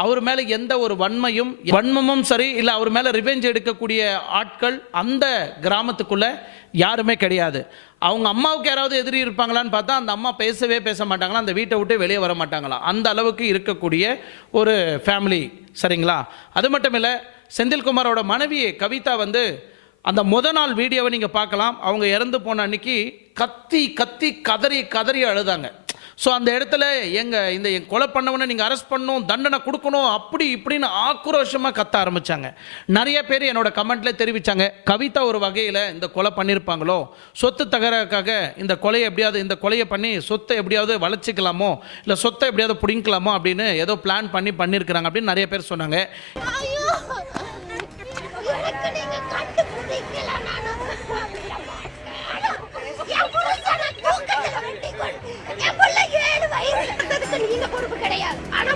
அவர் மேலே எந்த ஒரு வன்மமும் சரி இல்லை அவர் மேலே ரிவெஞ்ச் எடுக்கக்கூடிய ஆட்கள் அந்த கிராமத்துக்குள்ளே யாருமே கிடையாது. அவங்க அம்மாவுக்கு யாராவது எதிரி இருப்பாங்களான்னு பார்த்தா அந்த அம்மா பேசவே பேச மாட்டாங்களா, அந்த வீட்டை விட்டு வெளியே வர மாட்டாங்களா, அந்த அளவுக்கு இருக்கக்கூடிய ஒரு ஃபேமிலி. சரிங்களா? அது மட்டும் இல்லை, செந்தில்குமாரோட மனைவி கவிதா அந்த நாள் வீடியோவை நீங்கள் பார்க்கலாம். அவங்க இறந்து போன அன்னைக்கு கத்தி கத்தி கதறி கதறி அழுதாங்க. ஸோ அந்த இடத்துல என் கொலை பண்ணவனை நீங்கள் அரெஸ்ட் பண்ணணும், தண்டனை கொடுக்கணும், அப்படி இப்படின்னு ஆக்ரோஷமாக கத்த ஆரம்பித்தாங்க. நிறைய பேர் என்னோட கமெண்ட்ல தெரிவித்தாங்க, கவிதா ஒரு வகையில் இந்த கொலை பண்ணியிருப்பாங்களோ, சொத்து தகராறுக்காக இந்த கொலையை பண்ணி சொத்தை எப்படியாவது வளைச்சிக்கலாமோ, இல்லை சொத்தை எப்படியாவது பிடிங்கலாமோ அப்படின்னு ஏதோ பிளான் பண்ணியிருக்கிறாங்க அப்படின்னு நிறைய பேர் சொன்னாங்க. என் புள்ள 7 வயசுல இருந்ததுக்கு நீங்க பொறுப்பு கிடையாது. ஆனா